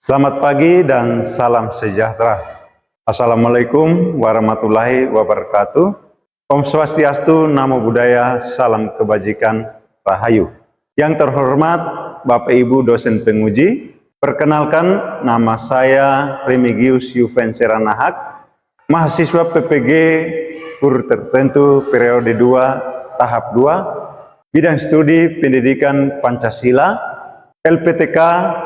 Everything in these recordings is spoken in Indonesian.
Selamat pagi dan salam sejahtera. Assalamualaikum warahmatullahi wabarakatuh. Om Swastiastu, Namo Buddhaya, salam kebajikan, Rahayu. Yang terhormat Bapak Ibu dosen penguji, perkenalkan nama saya Remigius Yuven Seranahak, mahasiswa PPG Guru Tertentu periode 2, tahap 2, bidang studi pendidikan Pancasila, LPTK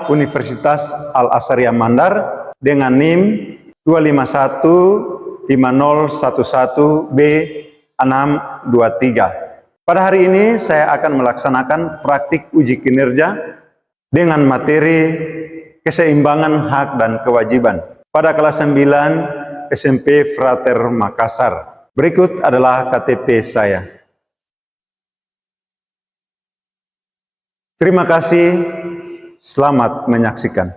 Universitas Al-Azhariyah Mandar dengan NIM 2511011B623. Pada hari ini saya akan melaksanakan praktik uji kinerja dengan materi keseimbangan hak dan kewajiban pada kelas 9 SMP Frater Makassar. Berikut adalah KTP saya. Terima kasih, selamat menyaksikan.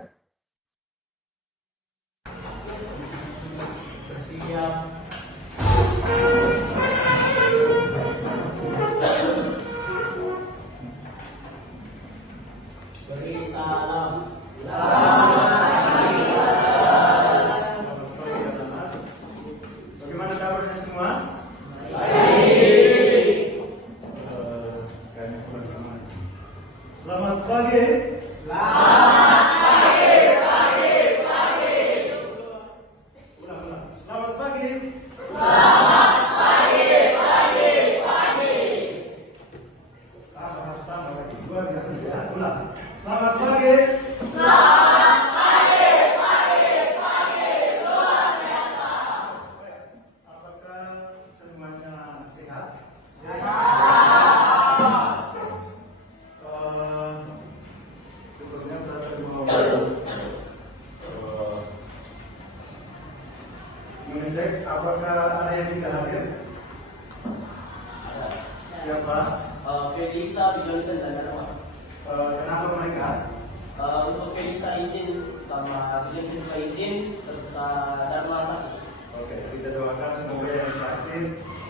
Beri salam. Bagaimana kabarnya semua? Selamat pagi. Selamat pagi. Harus tambah lagi. Luar biasa. Ulang. Selamat pagi. Luar biasa. Apakah semuanya sehat? Sebelumnya saya mau mengecek apakah ada yang tidak hadir. Siapa? Felisa, Bijonsen, dan Dharma. Kenapa mereka? Untuk Felisa izin sama Bijonsen juga izin serta Dharma satu. Oke, kita doakan semoga yang sakit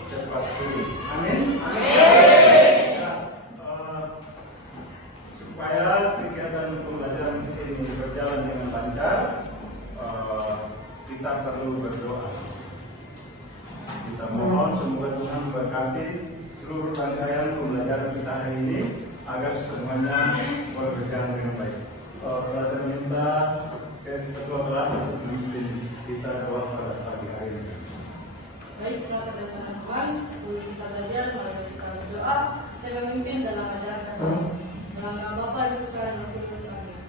cepat pulih. Amin. Supaya kegiatan pembelajaran ini berjalan dengan lancar, kita perlu berdoa. Kita mohon semoga Tuhan berkati seluruh rangkaian pembelajaran kita hari ini agar semuanya berjalan dengan baik. Kita minta ketua kelas untuk memimpin kita doa pada pagi hari ini. Baik, telah kedatangan Tuhan, sebelum kita belajar, mari kita berdoa. Saya memimpin dalam ajaran kami. Dalam nama Bapa dan Putra dan Roh Kudus. Amin.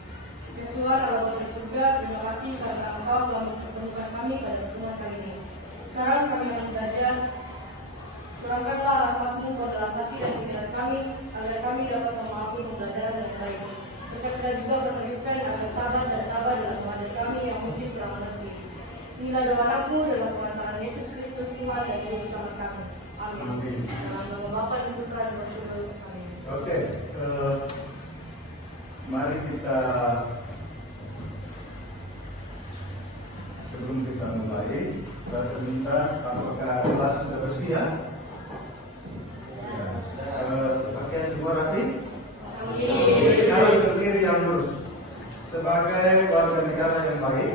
Ya Tuhan, Allah Bapa di surga, terima kasih karena Engkau telah mempertemukan kami pada pertemuan kali ini. Sekarang kami akan belajar. Curahkanlah rahmat-Mu ke dalam hati dan pikiran kami, agar kami dapat memahami pembelajaran dengan baik. Berkatlah juga berkehidupan agar sabar dan tabah dalam mengajar kami yang mungkin kurang lebih. Inilah doa anakmu dalam pengantaran Yesus Kristus Tuhan dan Juru Selamat kami. Amin. Dalam nama Bapa dan Putra dan Roh Kudus. Amin. Oke, mari kita sebelum kita mulai, saya minta apakah kelas sudah bersiap? Pakaian semua rapi? Kalau berdiri yang lurus. Sebagai warga negara yang baik,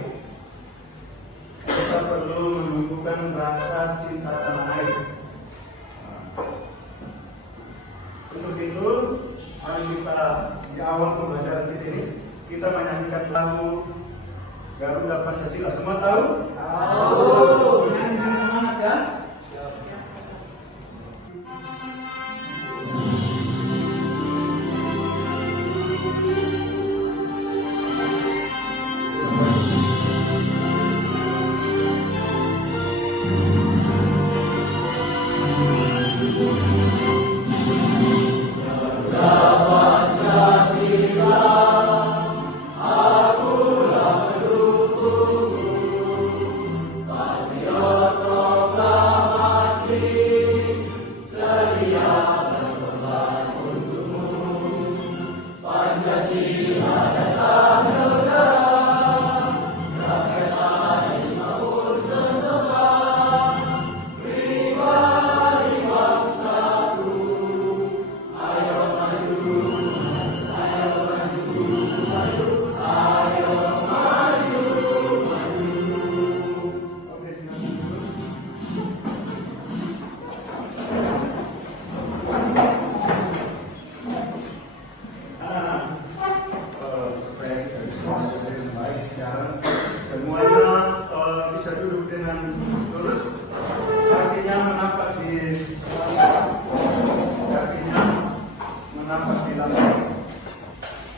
kita perlu menumbuhkan rasa cinta tanah air. Untuk itu, mari kita di awal pembelajaran kita ini, kita menyanyikan lagu Garuda Pancasila. Semua tahu? Tahu. Menyanyi dengan semangat ya?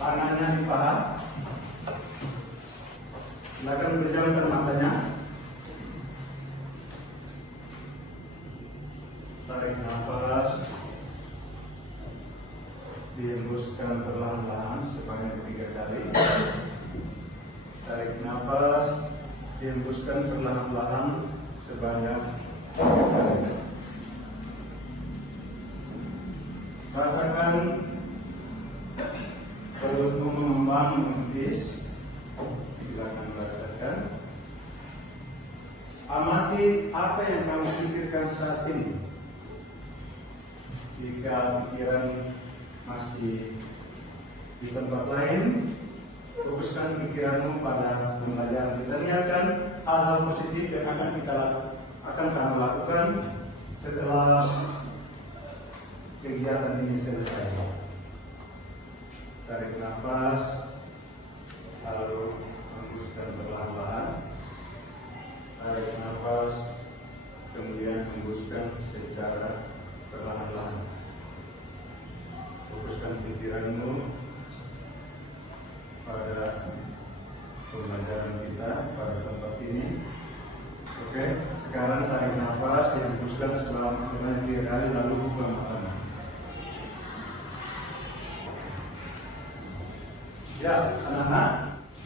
tangannya di paha. Silakan pejamkan matanya. Tarik nafas, dihembuskan perlahan-lahan sebanyak 3 kali. Tarik nafas, dihembuskan perlahan-lahan sebanyak 3 kali. Rasakan perutmu mengembang menipis. Silakan rasakan. Amati apa yang kamu pikirkan saat ini. Jika pikiran masih di tempat lain, fokuskan pikiranmu pada pembelajaran. Kita lihatkan hal-hal positif yang akan kamu lakukan setelah kegiatan ini selesai. Tarik nafas, lalu hembuskan perlahan-lahan. Tarik nafas, kemudian hembuskan secara perlahan-lahan. Fokuskan pikiranmu pada pembelajaran kita pada tempat ini. Oke, sekarang tarik nafas, dihembuskan selama 3 kali, lalu buka matanya. Ya, anak-anak.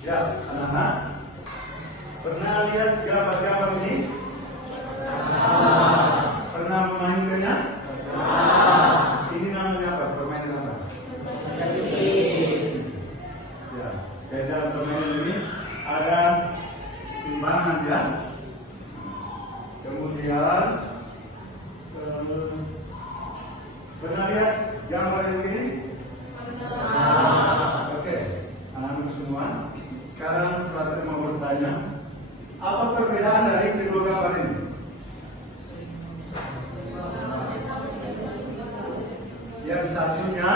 Ya, anak-anak. Pernah lihat gambar-gambar ini? Pernah memainkannya? Ini namanya apa? Permainan apa? Ya, dari dalam permainan ini ada timbangan ya. Kemudian pernah lihat gambar ini? Oke, anak-anak semua. Sekarang Frater mau bertanya, apa perbedaan dari kedua gambar ini? Yang satunya,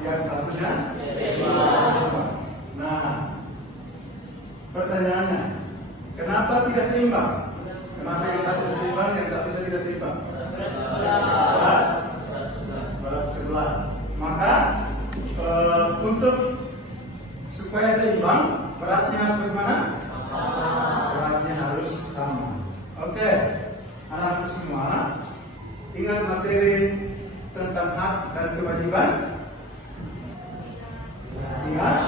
yang satunya. Nah, pertanyaannya, kenapa tidak seimbang? Kenapa yang satu seimbang, yang satu tidak seimbang? Berat sebelah. Maka untuk supaya seimbang, beratnya harus bagaimana? Beratnya harus sama. Oke, anak-anak semua, ingat materi tentang hak dan kewajiban? Ingat?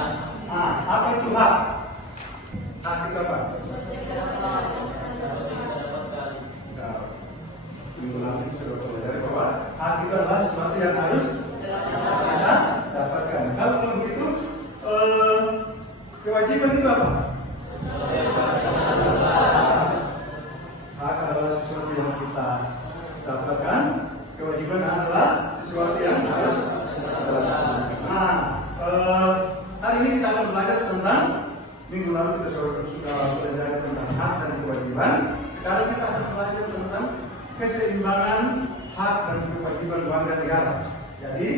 Apa itu hak? Hak itu apa? Minggu lalu sudah belajar bahwa hak itu adalah sesuatu yang harus kita dapatkan. Kalau belum begitu, kewajiban itu apa? Hak adalah sesuatu yang kita dapatkan. Kewajiban adalah sesuatu yang harus kita lakukan. Nah, hari ini kita akan belajar tentang, minggu lalu kita sudah belajar tentang hak dan kewajiban. Sekarang kita akan belajar tentang keseimbangan hak dan kewajiban warga negara. Jadi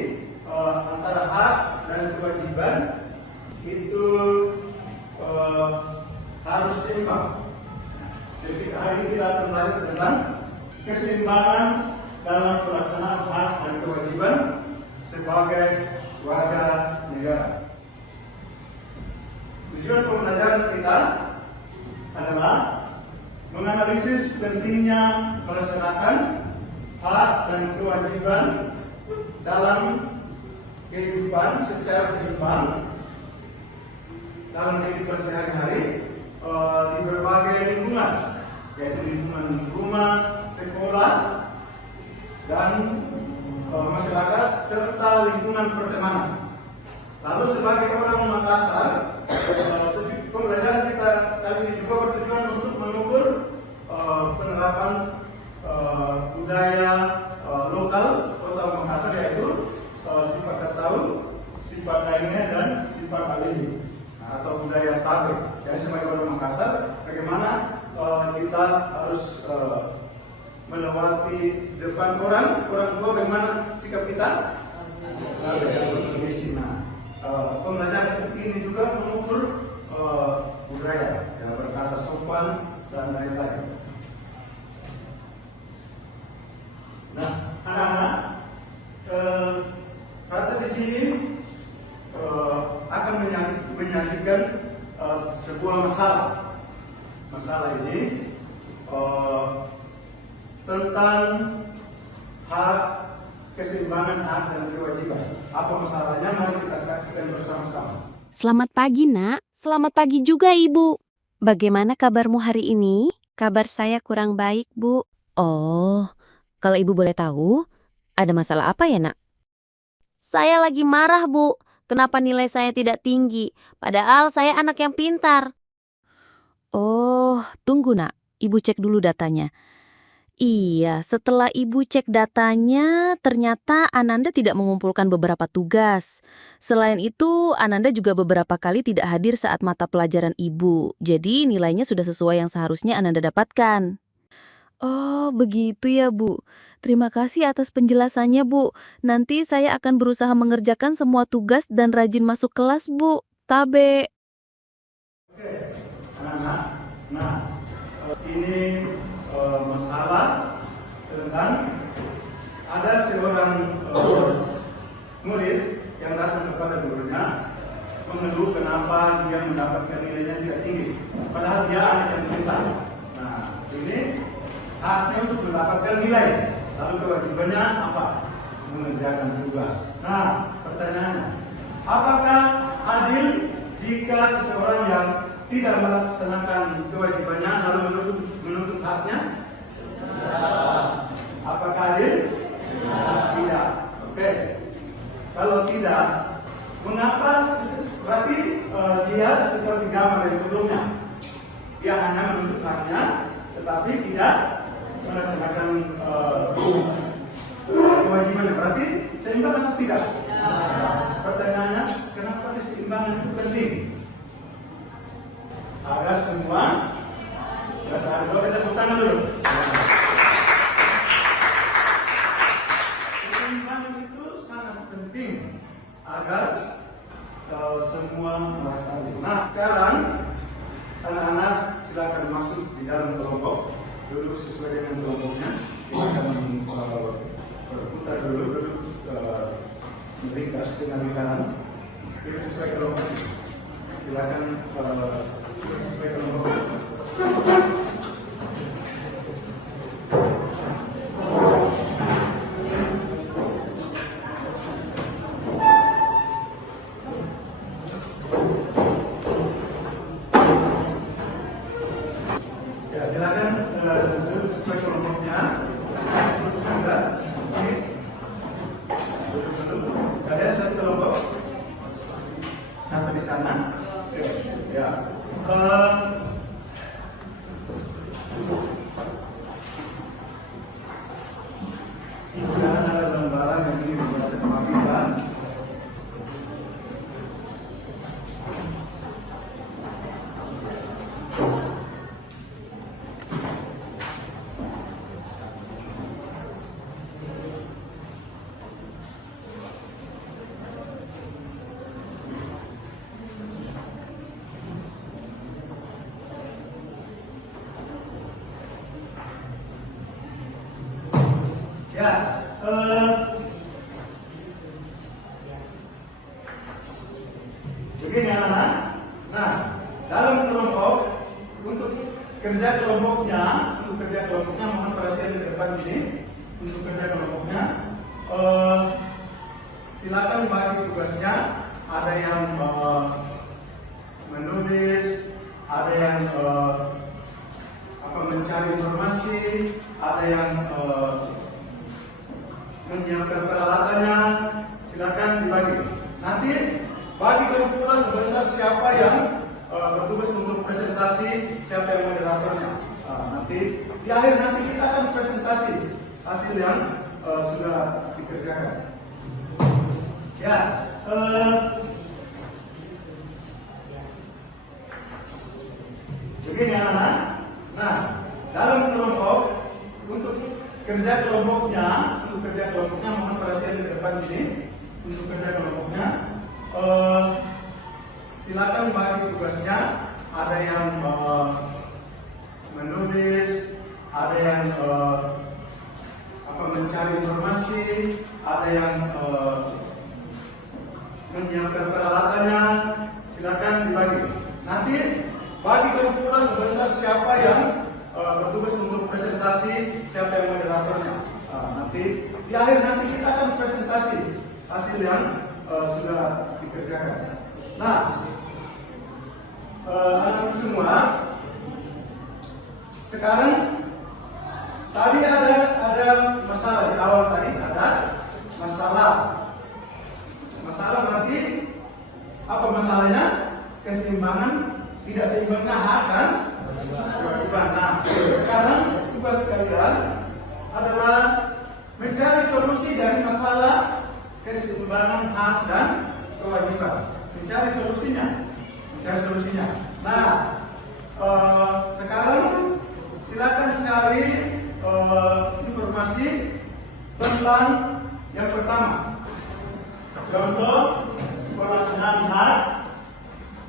antara hak dan kewajiban itu harus seimbang. Jadi hari ini kita akan belajar tentang keseimbangan dalam pelaksanaan hak dan kewajiban sebagai warga negara. Tujuan pembelajaran kita adalah menganalisis pentingnya melaksanakan hak dan kewajiban dalam kehidupan secara seimbang dalam kehidupan sehari-hari di berbagai lingkungan, yaitu lingkungan rumah, sekolah, dan masyarakat serta lingkungan pertemanan. Lalu sebagai orang Makassar, pembelajaran kita kali ini juga bertujuan untuk mengukur penerapan budaya lokal Kota Makassar, yaitu sifat ketahui, sifat lainnya, dan sifat alimi atau budaya tabek. Jadi sebagai orang Makassar, bagaimana kita harus melewati depan orang tua, bagaimana sikap kita? Pembelajaran ini juga mengukur budaya, ya, berkata sopan dan lain-lain. Nah, anak-anak, kata di sini sebuah masalah. Masalah ini tentang hak, keseimbangan hak dan kewajiban. Apa masalahnya? Mari kita saksikan bersama-sama. Selamat pagi, Nak. Selamat pagi juga, Ibu. Bagaimana kabarmu hari ini? Kabar saya kurang baik, Bu. Oh, kalau Ibu boleh tahu, ada masalah apa ya, Nak? Saya lagi marah, Bu. Kenapa nilai saya tidak tinggi? Padahal saya anak yang pintar. Oh, tunggu, Nak. Ibu cek dulu datanya. Iya, setelah Ibu cek datanya, ternyata Ananda tidak mengumpulkan beberapa tugas. Selain itu, Ananda juga beberapa kali tidak hadir saat mata pelajaran Ibu. Jadi nilainya sudah sesuai yang seharusnya Ananda dapatkan. Oh, begitu ya, Bu. Terima kasih atas penjelasannya, Bu. Nanti saya akan berusaha mengerjakan semua tugas dan rajin masuk kelas, Bu. Tabe. Oke, anak-anak. Nah, ini masalah tentang ada seorang murid yang datang kepada gurunya mengeluh kenapa dia mendapatkan nilainya tidak tinggi, padahal dia anak yang pintar. Nah, ini haknya untuk mendapatkan nilai, lalu kewajibannya apa? Mengerjakan tugas. Nah, pertanyaannya, apakah adil jika seseorang yang tidak melaksanakan kewajibannya lalu menuntut haknya? Apakah adil? Tidak. Oke. Kalau tidak, mengapa? Berarti dia seperti gambar yang sebelumnya. Dia hanya menuntut haknya, tetapi tidak melaksanakan kewajibannya. Berarti seimbang atau tidak? Pertanyaannya, kenapa keseimbangan itu penting? Agar semua dasar dulu, kita tepuk tangan dulu. Keseimbangan itu sangat penting agar semua merasa adil. Nah, sekarang anak-anak silakan masuk di dalam kelompok, duduk sesuai dengan kelompoknya. Kita akan berputar dulu, duduk meringkas dengan kanan, duduk sesuai kelompok. Silakan sesuai kelompok. Ya, silakan duduk sesuai kelompoknya. Sudah. Ini. Duduk dulu. Kalian satu kelompok. Sampai di sana. Ya. Jangan ada lembaran yang ini dibuat pemanggilan. Ya, begini anak-anak. Nah, dalam kelompok untuk kerja kelompoknya mohon perhatian di depan ini. Untuk kerja kelompoknya, silakan bagi tugasnya. Ada yang menulis, ada yang mencari informasi, ada yang menyiapkan peralatannya. Silakan dibagi. Nanti bagi pula sebentar siapa yang bertugas untuk presentasi, siapa yang moderatornya. Nanti di akhir nanti kita akan presentasi hasil yang sudah dikerjakan. Ya, begini anak-anak. Nah, dalam kelompok untuk kerja kelompoknya mohon perhatian di depan ini. Untuk kerja kelompoknya, silakan bagi tugasnya. Ada yang menulis, ada yang mencari informasi, ada yang menyiapkan peralatannya. Silakan dibagi. Nanti siapa yang bertugas untuk presentasi, siapa yang moderatornya. Nanti di akhir nanti kita akan presentasi hasil yang sudah dikerjakan. Nah, anak-anak semua, sekarang tadi ada masalah di awal tadi ada masalah. Masalah berarti apa masalahnya? Keseimbangan, tidak seimbangnya hak dan kewajiban. Nah, sekarang tugas kalian adalah mencari solusi dari masalah keseimbangan hak dan kewajiban. Mencari solusinya. Nah, sekarang silakan cari informasi tentang yang pertama. Contoh pelaksanaan hak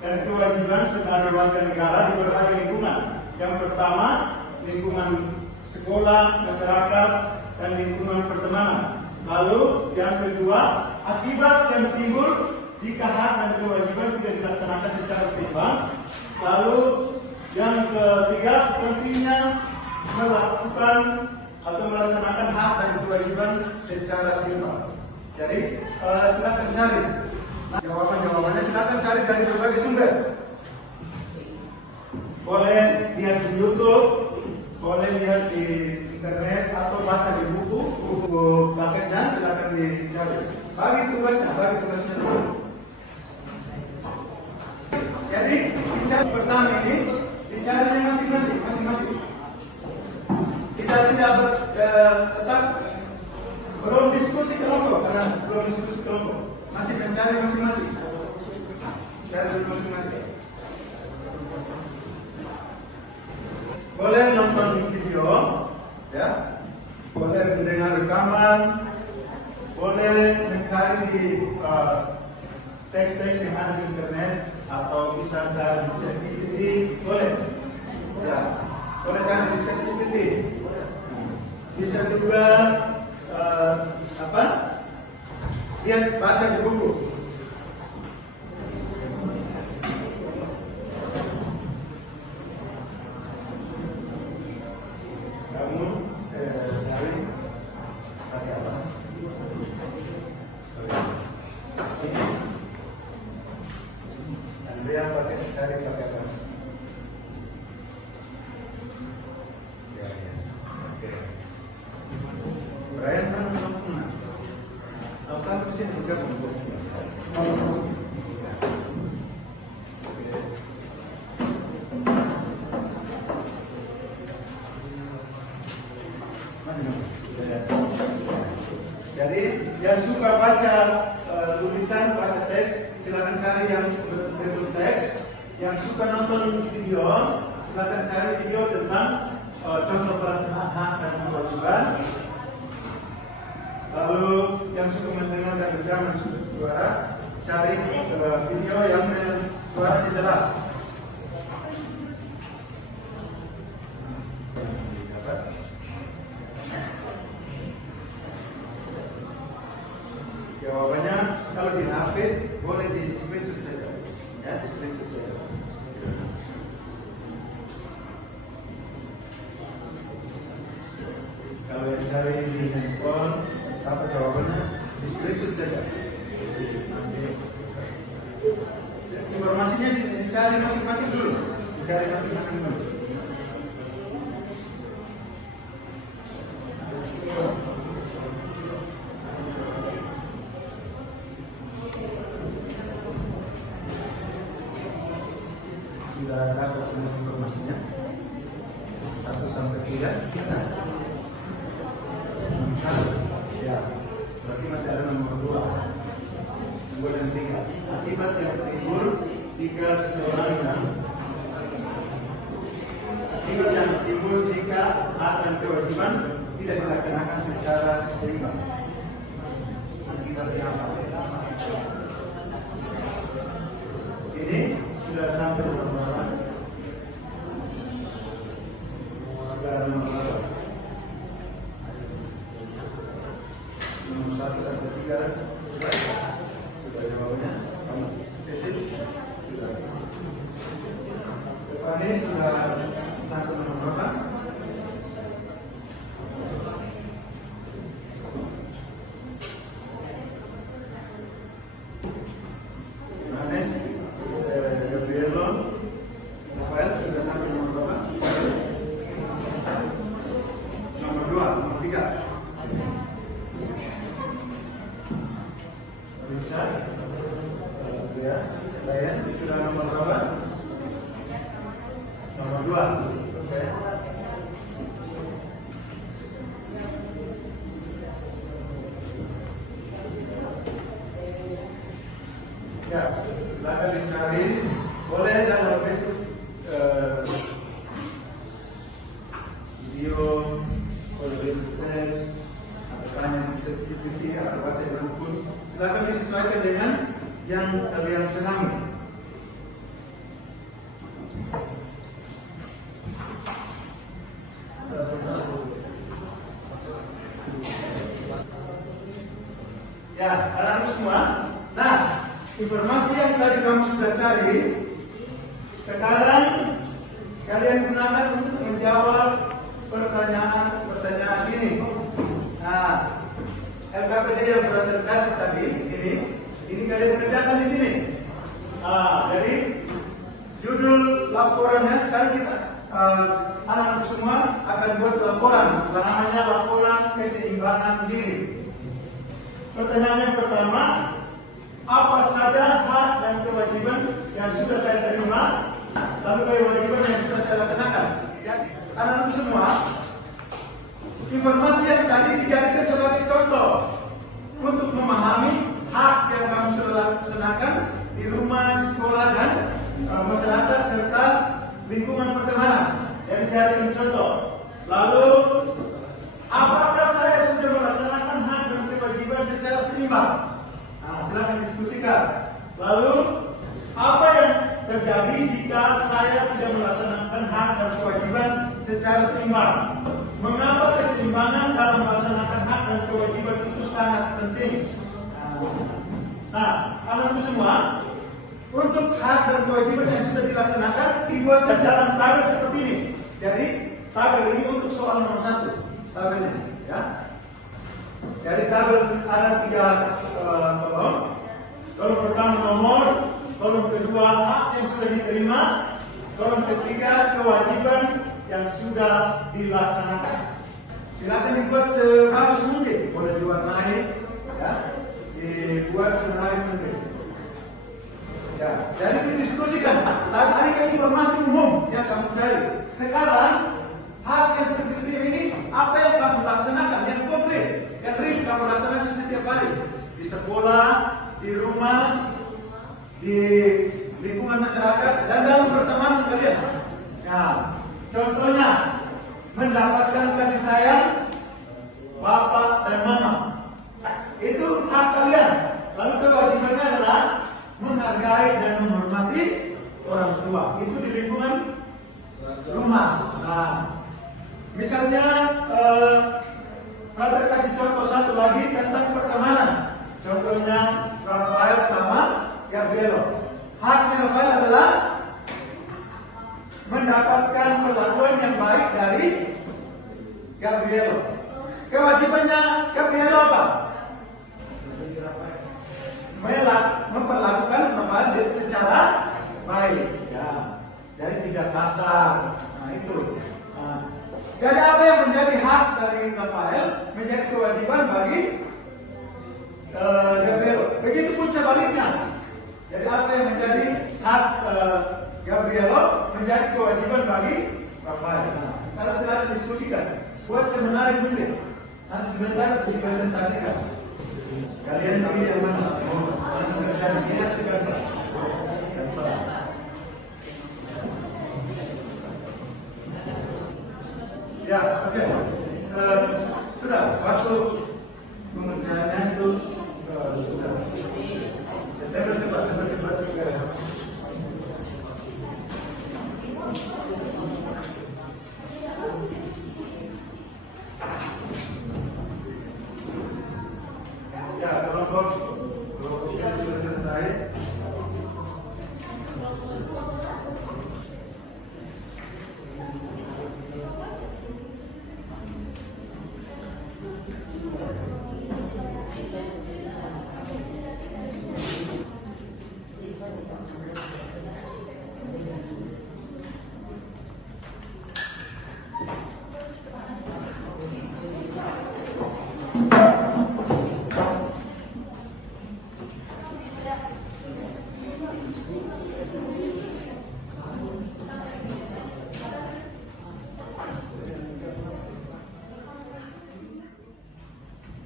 dan kewajiban sebagai warga negara di berbagai lingkungan. Yang pertama, lingkungan sekolah, masyarakat, dan lingkungan pertemanan. Lalu yang kedua, akibat yang timbul jika hak dan kewajiban tidak dilaksanakan secara seimbang. Lalu yang ketiga, pentingnya melakukan atau melaksanakan hak dan kewajiban secara seimbang. Jadi silakan cari. Nah, jawabannya silakan cari dari berbagai sumber. Boleh lihat di YouTube, boleh lihat di internet atau baca di buku paketnya, silakan dicari. Bagi tugasnya dulu. Jadi bicara pertama ini bicaranya masing-masing. Kita tidak tetap belum diskusi kelompok, masih mencari masing-masing. Boleh nonton video, ya, boleh mendengar rekaman, boleh mencari di teks-teks yang ada di internet, atau bisa cari di chat GPT, boleh, ya, boleh cari di chat GPT. Bisa juga lihat baca di buku. Kamu cari pakai apa? Andrea cari pakai apa? Ya. Oke. Brian kan belum pernah. Apa sih juga belum? Jadi yang suka baca tulisan, baca teks, silakan cari yang bentuk teks. Yang suka nonton video, silakan cari video tentang contoh pelaksanaan hak dan kewajiban. Lalu yang suka mendengar dan rekaman suara, cari video yang suaranya jelas. Jawabannya kalau di HP boleh di screenshot saja, ya, di screenshot saja. Kalau yang cari di handphone, apa jawabannya? Di screenshot saja. Informasinya dicari masing-masing dulu. Sudah dapat semua informasinya. 1 sampai 3. Ya, berarti masih ada nomor 2. Nomor yang 3. Akibat yang timbul jika hak dan kewajiban tidak dilaksanakan secara seimbang. Akibatnya apa? Ini sudah sampai nomor berapa? Nomor 1 sampai 3 sudah jawabannya. Kamu Cecil sudah. Ini sudah Saya sudah nomor berapa? Nomor 2. Oke. Ya, silakan dicari. Boleh dalam bentuk video, boleh bentuk teks, atau yang bisa diikuti atau baca dalam buku. Silakan disesuaikan dengan yang kalian senangi. Ya, anak-anak semua. Nah, informasi yang tadi kamu sudah cari, sekarang kalian gunakan untuk menjawab pertanyaan ini. Nah, LKPD yang sudah terkasih tadi, ini kalian kerjakan di sini. Jadi judul laporannya sekarang kita anak-anak semua akan buat laporan, namanya laporan keseimbangan diri. Pertanyaan yang pertama, apa saja hak dan kewajiban yang sudah saya terima, lalu kewajiban yang sudah saya laksanakan? Jadi, anak-anak semua, informasi yang tadi dijadikan sebagai contoh untuk memahami hak yang kamu sudah laksanakan di rumah, di sekolah, dan masyarakat serta lingkungan pertemanan. Jadi dijadikan contoh. Lalu, apakah saya sudah melaksanakan hak dan kewajiban secara seimbang? Silakan diskusikan. Lalu, apa yang terjadi jika saya tidak melaksanakan hak dan kewajiban secara seimbang? Mengapa keseimbangan dalam melaksanakan hak dan kewajiban itu sangat penting? Nah, anak-anak semua, untuk hak dan kewajiban yang sudah dilaksanakan dibuat dalam tabel seperti ini. Jadi, tabel ini untuk soal nomor 1. Tabelnya, ya. Jadi tabel ada 3 kolom. Kolom pertama nomor, kolom kedua hak yang sudah diterima, kolom ketiga kewajiban yang sudah dilaksanakan. Silakan dibuat sebagus mungkin, boleh diwarnai, ya, dibuat semenarik mungkin. Ya, jadi didiskusikan. Tadi kan informasi umum yang kamu cari. Sekarang hak yang sudah diterima ini apa yang kamu laksanakan yang konkret, yang real kamu laksanakan setiap hari di sekolah, di rumah, di lingkungan masyarakat dan dalam pertemanan kalian. Nah, contohnya mendapatkan kasih sayang bapak dan mama, itu hak kalian. Lalu kewajibannya adalah menghargai dan menghormati orang tua. Itu di lingkungan rumah. Nah, misalnya Brother kasih contoh satu lagi tentang pertemanan. Contohnya Rafael sama Gabrielo. Haknya Rafael adalah mendapatkan perlakuan yang baik dari Gabrielo. Kewajibannya Gabrielo apa? Memperlakukan Rafael secara baik. Ya. Jadi tidak kasar. Nah itu. Jadi apa yang menjadi hak dari Rafael menjadi kewajiban bagi Gabrielo. Begitu pun sebaliknya. Jadi apa yang menjadi hak Gabrielo menjadi kewajiban bagi Rafael. Kalau silakan diskusikan, buat semenarik mungkin. Nanti sebentar dipresentasikan. Kalian pilih yang mana? Langsung kerja di sini atau di ya, oke. Sudah, waktu pengerjaannya itu sudah. Cepat juga. Ya, kelompok sudah selesai.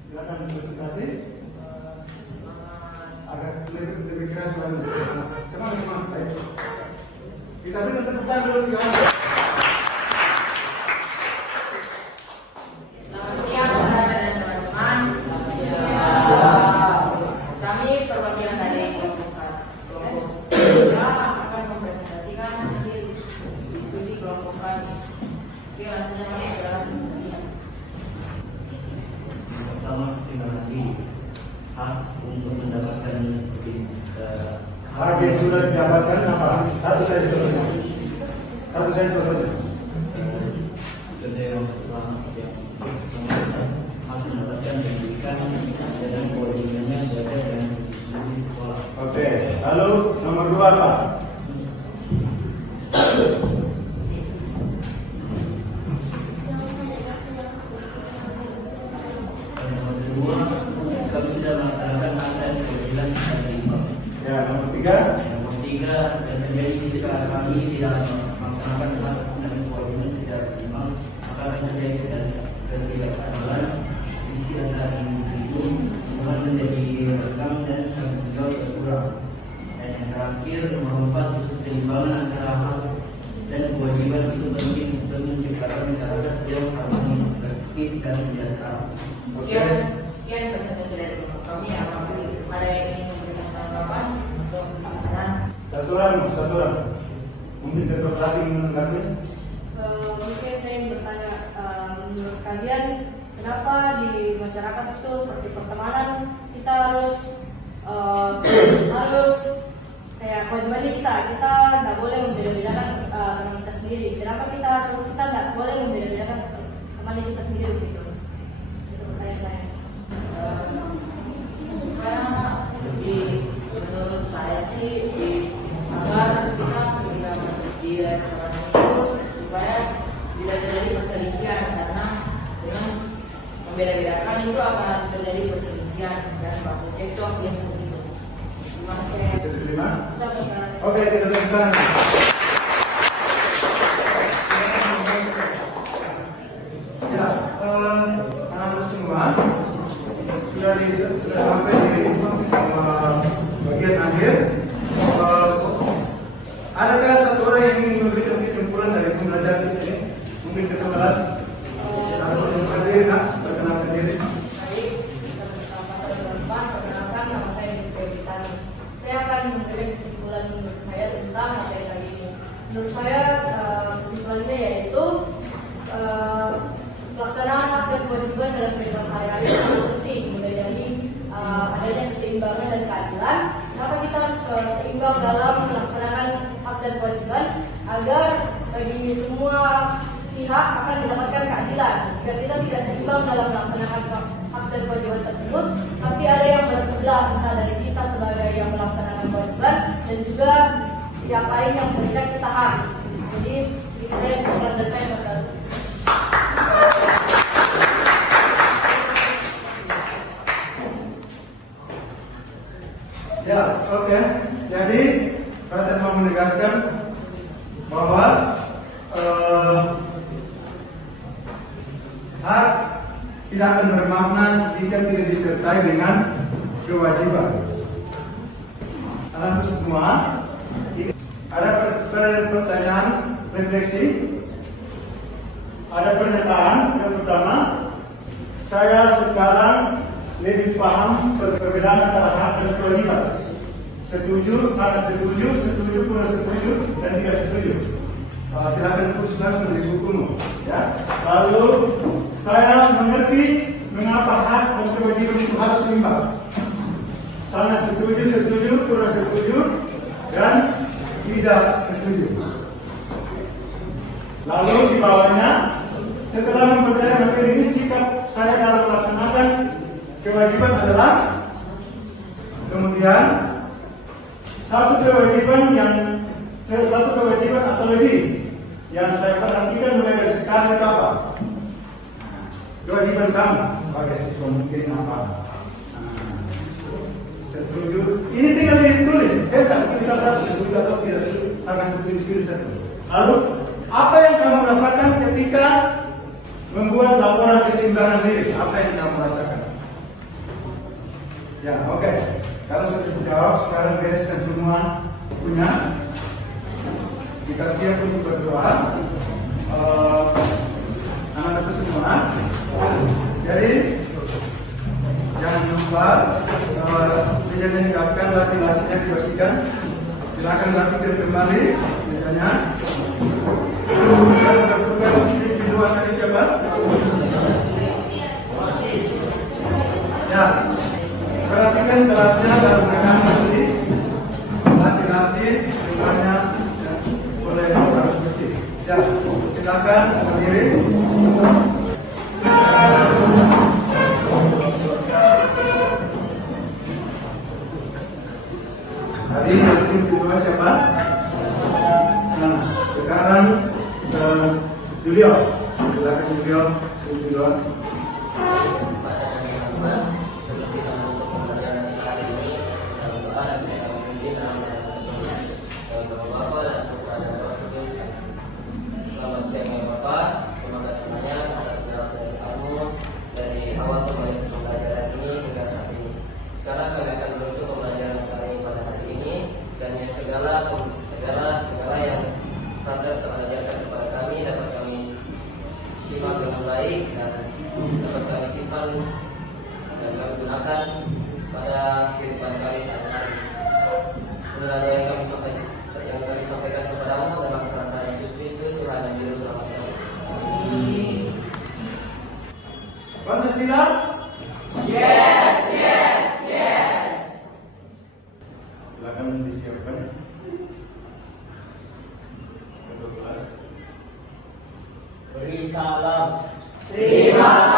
Silakan presentasi. Agak lebih keras lagi. Semangat, semangat. Ayo. Kita berikan tepuk tangan dulu kawan. Selamat siang dan teman-teman. Kami perwakilan dari kelompok 1 akan mempresentasikan hasil diskusi kelompok kami. Oke, langsung saja masuk ke dalam presentasinya. Pertama, kesimbangan hak untuk mendapatkan Hak yang sudah didapatkan apa? Satu saja selesai. Satu saja selesai. contoh yang pertama yang hak mendapatkan pendidikan dan kewajibannya belajar dan di sekolah. Oke. Lalu nomor 2 apa? Dan nomor kedua, kami sudah melaksanakan hak dan kewajiban secara seimbang. Ya, nomor 3. Nomor tiga, dan terjadi ketika kami tidak melaksanakan hak dan kewajiban secara seimbang, maka akan terjadi ketidakadilan sisi antara individu, bukan menjadi rekam dan tanggung jawab berkurang. Dan yang terakhir, nomor 4, keseimbangan antara hak dan kewajiban itu penting untuk menciptakan masyarakat yang harmonis, tertib dan sejahtera. Sekian presentasi dari kelompok kami. Apakah ada yang ingin memberikan tanggapan atau pertanyaan? Satu orang. Mungkin interpretasi menanggapi. Mungkin saya ingin bertanya, menurut kalian kenapa di masyarakat itu seperti pertemanan kita harus kayak kewajibannya kita nggak boleh membeda-bedakan teman kita sendiri. Kenapa kita nggak boleh membeda-bedakan teman kita sendiri gitu? Itu pertanyaan saya. Supaya menurut saya sih agar kita sudah di restoran itu supaya tidak terjadi perselisihan, karena dengan membeda-bedakan itu akan terjadi perselisihan dan baku cekcok ya seperti itu. Gimana kayak Terima. Bisa bertanya. Oke, kita teruskan. Ya, anak-anak semua sudah sampai di bagian akhir. Adakah satu orang yang ingin memberikan kesimpulan dari pembelajaran ini? Mungkin kita kelas atau yang hadir, nak perkenalkan diri. Baik, teman-teman, perkenalkan nama saya Dito Vitani. Saya akan memberikan kesimpulan menurut saya tentang materi kali ini. Menurut saya kesimpulannya yaitu pelaksanaan hak dan kewajiban dalam kehidupan sehari-hari sangat penting, mulai dari adanya keseimbangan dan keadilan. Kenapa kita harus seimbang dalam melaksanakan hak dan kewajiban agar bagi semua pihak akan mendapatkan keadilan. Jika kita tidak seimbang dalam melaksanakan hak dan kewajiban tersebut, pasti ada yang bersebelah, entah dari kita sebagai yang melaksanakan kewajiban dan juga pihak lain yang memberikan kita hak. Jadi sedikit saya kesimpulan dari saya bakal. Ya, oke. Jadi, saya mau menegaskan bahwa hak tidak akan bermakna jika tidak disertai dengan kewajiban. Anak semua, ada pertanyaan refleksi, ada pernyataan. Yang pertama, saya sekarang lebih paham perbedaan antara hak dan kewajiban. Setuju, sangat setuju, setuju, kurang setuju, dan tidak setuju. Silakan putuskan menjadi hukum. Ya. Lalu saya mengerti mengapa hak dan kewajiban itu harus seimbang. Sangat setuju, setuju, kurang setuju, dan tidak setuju. Lalu di bawahnya, setelah mempelajari materi ini, sikap saya dalam melaksanakan kewajiban adalah, kemudian satu kewajiban atau lebih yang saya perhatikan mulai dari sekarang itu apa? Kewajiban kamu sebagai siswa mungkin apa? Setuju. Ini tinggal ditulis. Saya tak bisa satu setuju atau tidak setuju. Sangat setuju satu. Lalu, apa yang kamu rasakan ketika membuat laporan keseimbangan diri? Apa yang kamu rasakan? Ya, oke. Kalau sudah dijawab, sekarang bereskan semua punya. Kita siap untuk berdoa. Anak-anak semua. Jadi, jangan lupa mejanya diangkat, latih-latihnya dibersihkan. Silakan rapikan kembali mejanya. Yang bertugas di luar tadi siapa? Ya, perhatikan kelasnya dan mereka nanti latih-latih semuanya boleh harus bersih. Ya, silakan berdiri. Tadi tim kedua siapa? Nah, sekarang Julio. Silakan Julio, tim kedua. Segala yang Frater telah ajarkan kepada kami dapat kami simak dengan baik dan dapat kami simpan dan kami gunakan pada kehidupan kami sehari-hari. Inilah doa yang kami sampaikan kepadamu dalam kerana Yesus Kristus Tuhan dan Juru Selamat kami. Amin. Pancasila? Yes, yes, yes. Silakan disiapkan. Beri salam. Terima